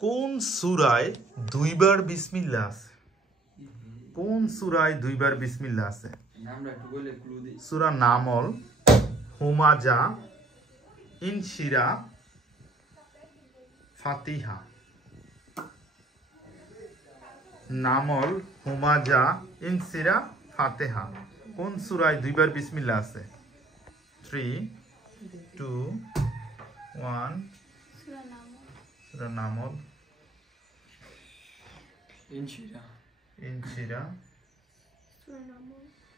কোন সূরায় দুইবার বিসমিল্লাহ আছে? কোন সূরায় দুইবার বিসমিল্লাহ আছে? নামটা একটু বলে ক্লু দিই। সূরা নামল, হুমাজা, ইনশিরা, ফাতিহা। নামল, হুমাজা, ইনশিরা, ফাতিহা। কোন সূরায় দুইবার বিসমিল্লাহ আছে? 3 2 1 সূরা নামল, ইনশিরা।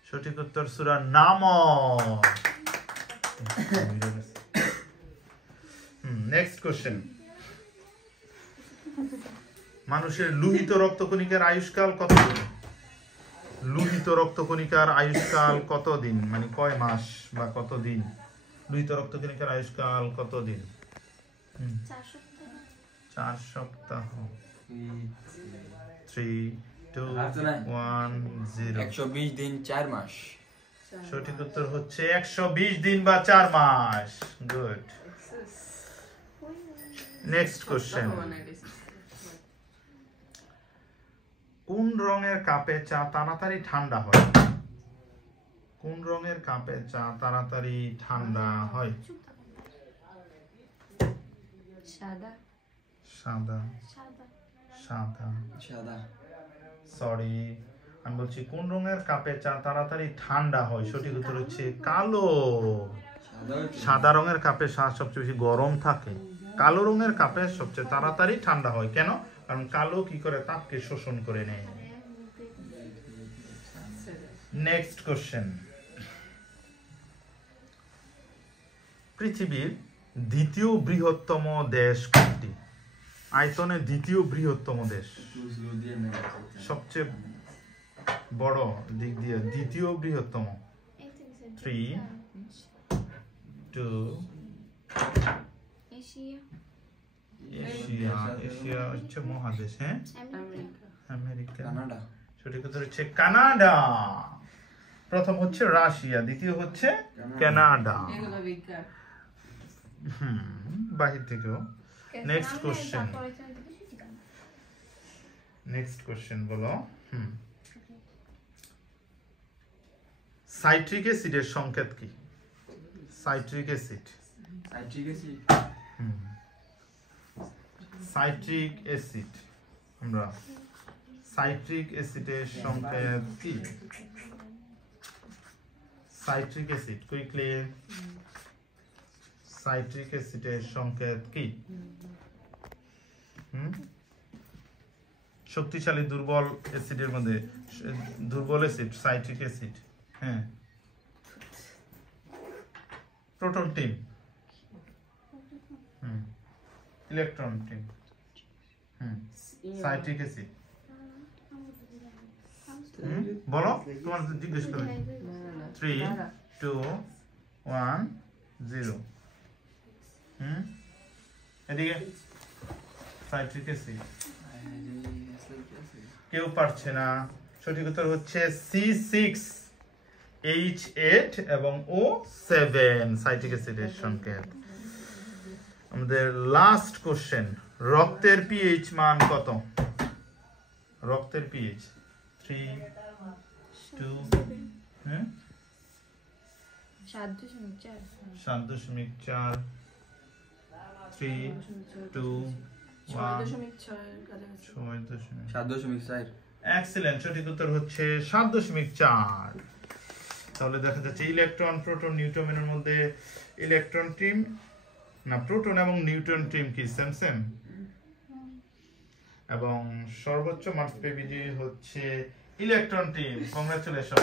সঠিক উত্তর সূরা নামল। Next question. মানুষের লোহিত রক্তকণিকার আয়ুষ্কাল কতদিন? লোহিত রক্তকণিকার আয়ুষ্কাল কতদিন, মানে কয় মাস বা কতদিন? লোহিত রক্তকণিকার আয়ুষ্কাল কতদিন? 4 সপ্তাহ। 3 2 1 0 120 দিন 4 মাস। সঠিক উত্তর হচ্ছে 120 দিন বা 4 মাস। গুড। Next question. কোন রঙের কাপে চা তাড়াতাড়ি ঠান্ডা হয়? কোন রঙের কাপে চা তাড়াতাড়ি ঠান্ডা হয়? সাদা। সাদা। সাদা। সাদা। সরি, আমি বলছি কোন রঙের কাপে চা তাড়াতাড়ি ঠান্ডা হয়? সঠিক উত্তর হচ্ছে কালো। সাদা রঙের কাপে চা সবচেয়ে বেশি গরম থাকে। কালো রঙের কাপে সবচেয়ে তাড়াতাড়ি ঠান্ডা হয়। কেন? কারণ কালো কি করে? তাপকে শোষণ করে নেয়। Next question. পৃথিবীর দ্বিতীয় বৃহত্তম দেশ কোনটি? আয়তনে দ্বিতীয় বৃহত্তম দেশ, সবচেয়ে বড় দিক দিয়ে দ্বিতীয় বৃহত্তম। 3 2 এশিয়া। এশিয়া হচ্ছে মহাদেশ। হ্যাঁ, আমেরিকা। কানাডা। সঠিক উত্তর হচ্ছে কানাডা। প্রথম হচ্ছে রাশিয়া, দ্বিতীয় হচ্ছে কানাডা। বাহির থেকেও। Next question. নেক্সট কোশ্চেন বলো। সাইট্রিক অ্যাসিডের সংকেত কি? Citric acid. Citric acid. আমরা সাইট্রিক অ্যাসিডের সংকেত কি? Citric acid, quickly. সাইট্রিক অ্যাসিডের সংকেত কি? শক্তিশালী দুর্বল অ্যাসিডের মধ্যে দুর্বল অ্যাসিড সাইট্রিক অ্যাসিড। হ্যাঁ, proton team, electron team. Citric acid. বলো, তোমার জিজ্ঞেস করি। 3 2 1 0 এদিকে। Citric acid. কেউ পারছে না। সঠিক উত্তর হচ্ছে C6H8 এবং O7 সাইট্রিক অ্যাসিডের সংকেত। আমাদের লাস্ট কোশ্চেন। রক্তের পিএইচ মান কত? রক্তের পিএইচ 3 2 7.4 3 2 1 7.4। এক্সিলেন্ট। সঠিক উত্তর হচ্ছে 7.4। তাহলে দেখা যাচ্ছে ইলেকট্রন, প্রোটন, নিউট্রনের মধ্যে ইলেকট্রন টিম না, প্রোটন এবং নিউট্রন টিম কি সেম সেম? এবং সর্বোচ্চ মার্কস পেয়ে বিজয়ী হচ্ছে ইলেকট্রন টিম। কংগ্রাচুলেশন।